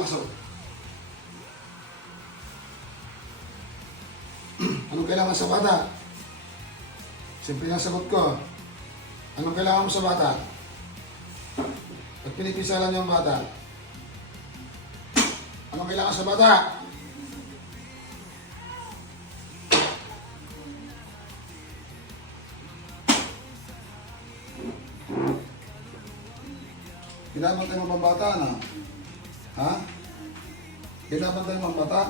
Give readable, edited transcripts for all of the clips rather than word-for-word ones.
Pasok. Anong kailangan sa bata? Simple lang sagot ko. Anong kailangan mo sa bata? At pinipisalan niyo ang bata. Anong kailangan sa bata? Binabantay mo bang bata, ano? Ha? Binabantay mo ang bata?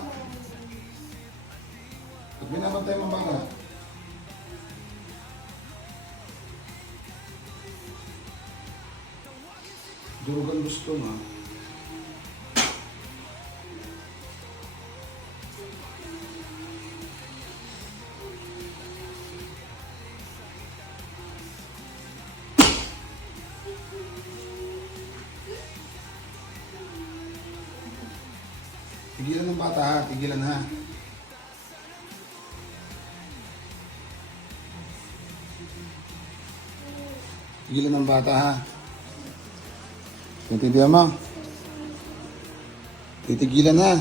At binabantay mo ang bata? Durugan gusto nga. Tigilan ng bata ha, tigilan ha. Tigilan ng bata ha. Tintindihan mo? Titigilan ha.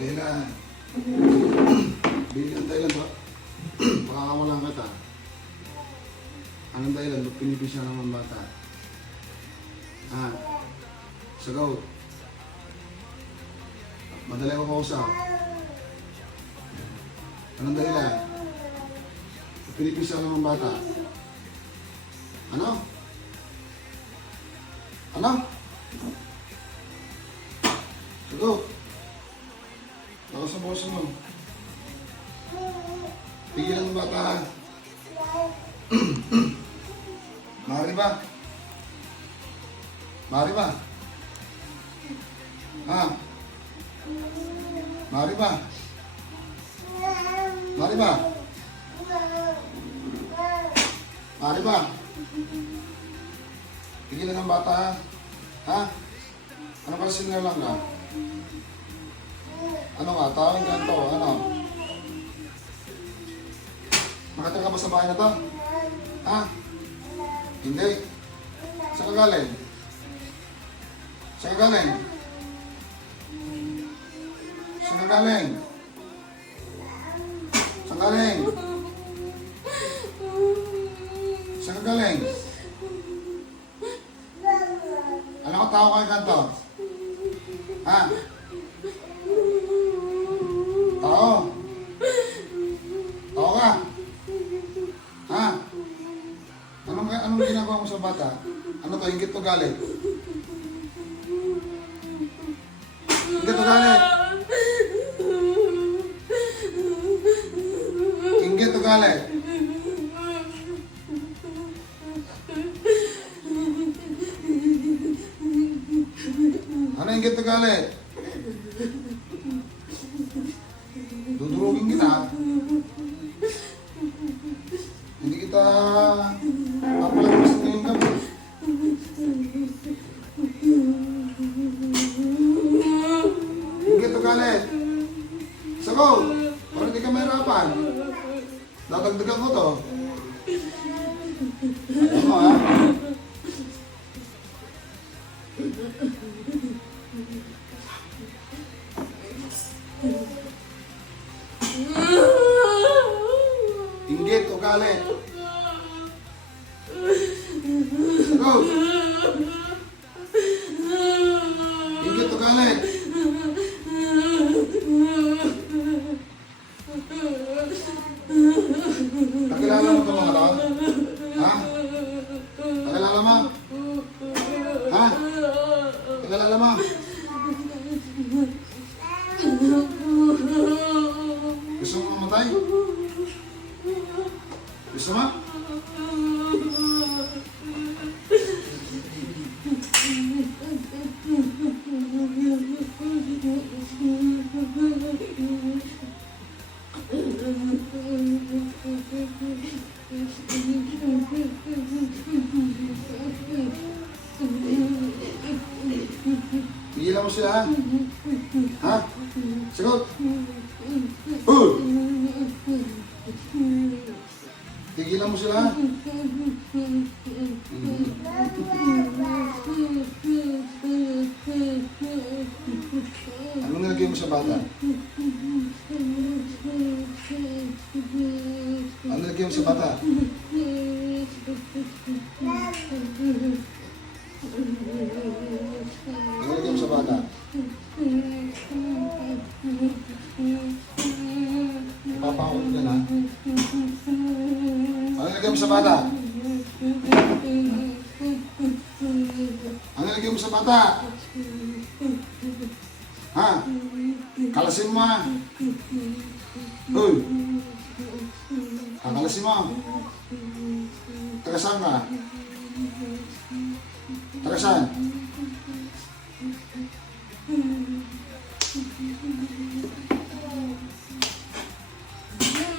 Dahilan. Bilang dahilan ba? Pakakawalan kita. Anong dahilan? Ba't pinipisya naman bata? Ha? Sagaw. Madali ko kausap. Anong dahilan? Ba't pinipisya naman bata? Ano? Ano? Sagaw. Lakas ang boses mo. Tigilan ng bata ha. Mari ba? Mari ba? Ha? Mari ba? Mari ba? Mari ba? Tigilan ng bata ha. Ha? Ano ba signal lang ka? Ano nga? Tawag ka ito. Ano? Nakatira ka ba sa bahay na to? Ha? Hindi. Saan ka galing? Saan ka galing? Saan ka galing? Saan ka galing? Saan ka galing? Ano ka tao kayo kanto? Ha? Tao? Tao ka? Ha? Anong ginagawa mo sa bata? Ano to? Inggit to galit? Inggit to galit? Inggit to galit? Ano inggit to galit? Dudurugin kita. Hindi kita papalabas ngayong gabi. Inggit o galit? Sabaw! Para hindi ka mahirapan. Dadagdagan ko to. Ayan mo ha. Inggit o galit? Sabaw! Inggit o galit? Nakilala mo ito mga to? Ha? tatay? Gusto mo? Pigilan mo sila, ha? Ha? Sagot! Tigilan mo sila, ha? Anong nilagay mo sa bata? Anong nilagay mo sa bata? Anong nilagay mo sa bata? Papakot ka na. Anong nilagay mo sa bata? Anong nilagay mo sa bata? Ha? Kalasin mo, ha? Uy! Kakalasin mo. Taga saan ka? Taga saan?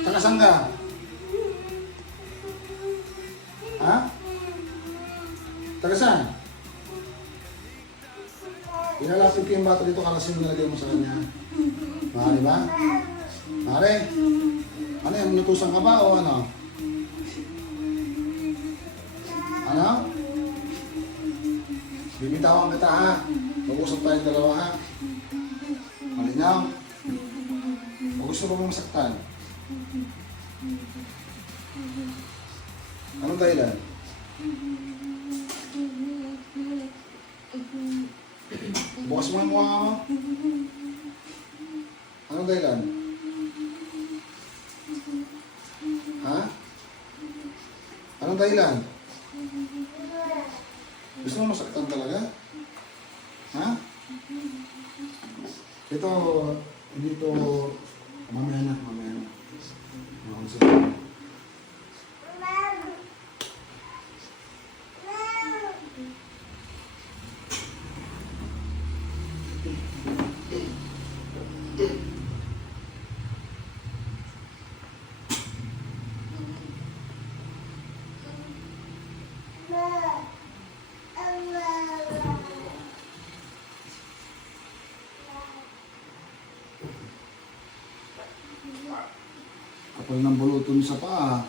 Taga saan ka? Ha? Taga saan? Ilalapit ko yung bata dito, kalasin mo nilagay mo sa kanya. Maaari ba? Maaari? Ano yan? Nutusan ka ba o ano? Ano? Bibitawan kita, ha? Mag-usap tayong dalawa, ha? Malinaw? O gusto mo masaktan? Anong dahilan? Bukas mo yung mukha mo. Anong dahilan? Ha? Anong dahilan? Gusto mo masaktan talaga? Ha? Ito, hindi ito, mamaya na, mamaya na. Kapal ng balutin sa paa.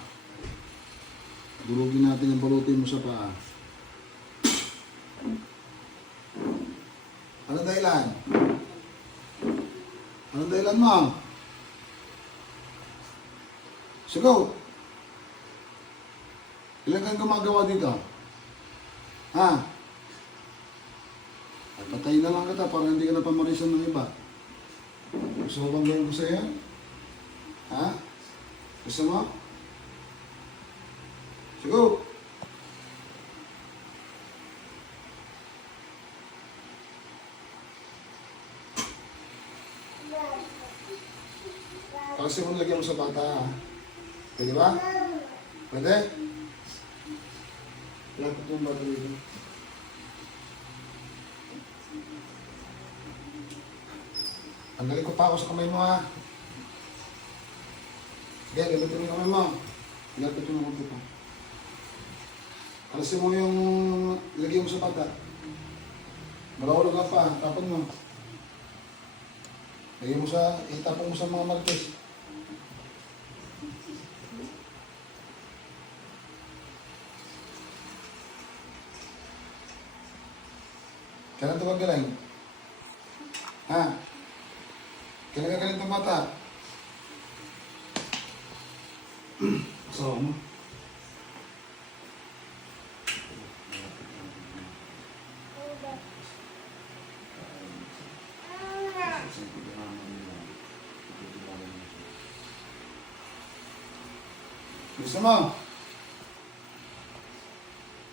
Durugin natin yung balutin mo sa paa. Anong dahilan? Anong dahilan mo? Sigaw! Ilan kang gumagawa dito? Ha? Ay, patayin na lang kita para hindi ka na pamarisan ng iba. Gusto mo bang gawin ko sa'yo? Ha? Gusto mo? Sigaw! Kasi mo lagyan mo sa bata, ha? Pwede ba? Pwede? Lapit mo ba dito? Tanggalin ko pa ako sa kamay mo, ha? Sige, gamitin mo yung kamay mo. Lapit mo yung dito. Kalasin mo yung lagyan mo sa bata. Malawalo ka pa, tapon mo. Lagyan mo sa, itapon mo sa mga martes. Kailan ito gagaling? Ha? Kailan gagaling itong bata? So, ano? Gusto mo?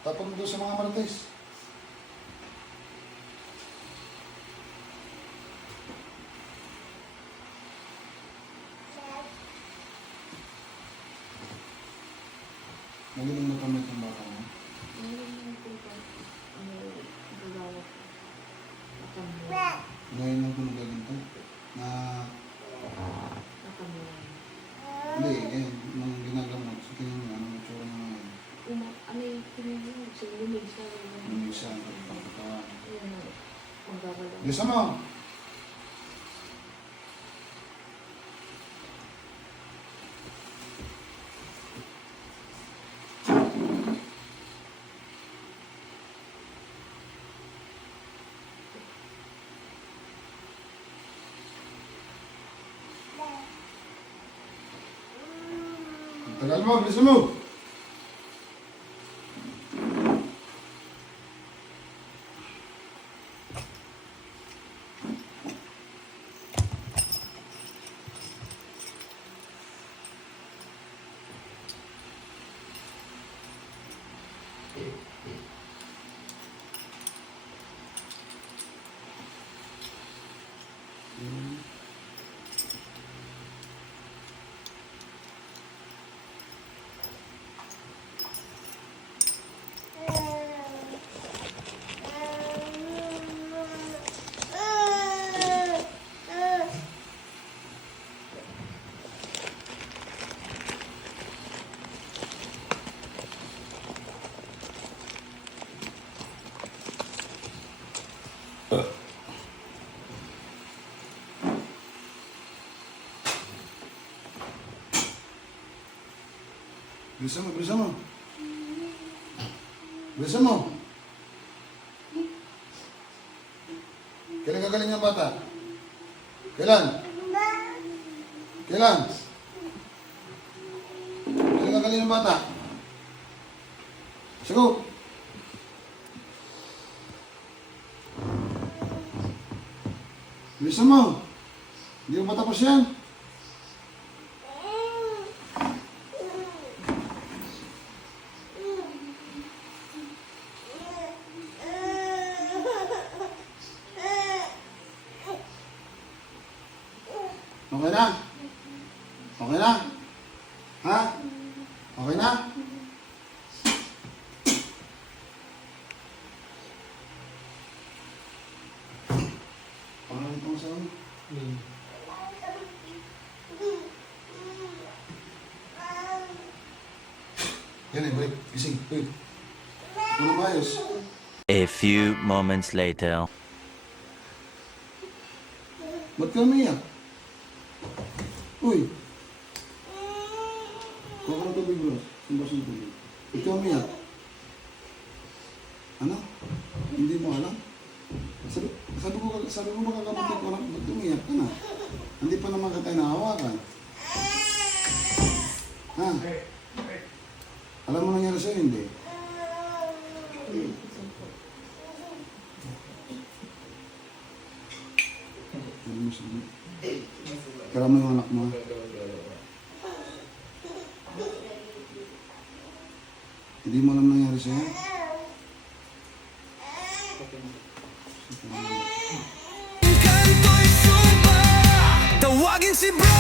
Tapon mo doon sa mga martes. Magaling mo kamay itong bata mo. Ngayon lang po pa, nagagawa ko. Nakamuha. Ngayon lang ko nagaganto. Na, Nakamuha. hindi, ngayon, nung ginagamot, sa tingin mo, anong itsura mo ngayon? Ano yung pinag-iwan? Lumig siya. Lumig siya, pagkatawan. Yung magagawa. Bisa mo! Tagal mo, bisa mo! Bisa mo, bisa mo. Bisa mo. Kailan gagaling yung bata? Kailan? Kailan? Kailan gagaling yung bata? Sagot. Bisa mo. Hindi mo matapos yan. Okay na? Okay na? Ha? Okay na? Pangalan ito sa ano? Yan eh, balik. Gising. Uy. Ano maayos? A few moments later. Ba't ka umiyak? Uy! Kuha ka ng tubig, bro. Yung baso ng tubig. Ikaw umiyak. Ano? Hindi mo alam? Sabi mo makakapatid ko lang, ba't umiyak ka na? Hindi pa naman ka tayo nahawakan. Ha? Alam mo nangyari sa'yo, hindi? Alam mo sa'yo. Kaya mo yung anak mo. Hindi mo alam nangyari sa'yo? Tawagin si bro.